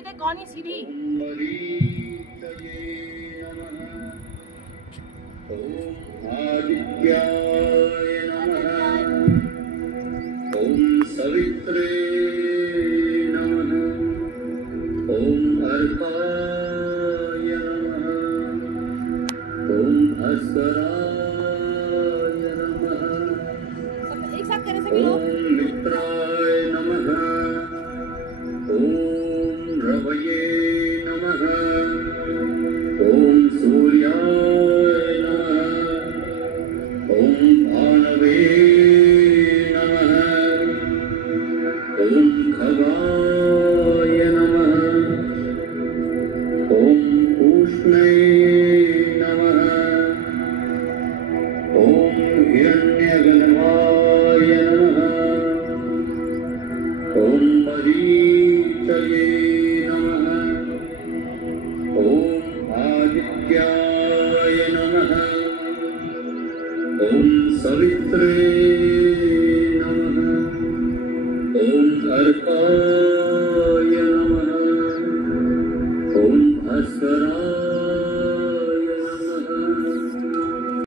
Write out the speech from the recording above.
सीधे कौन ही सीधी। आदित्याय नमः। ओम सवित्रे नमः। ओम अर्काय नमः। ओम भास्कराय नमः। सब एक साथ करें सभी लोग। ओम मित्राय नमः। ओम रवये नमः। ओम सूर्याय नमः। ओम भानवे नमः। ओम खगाय नमः। ओम उष्णे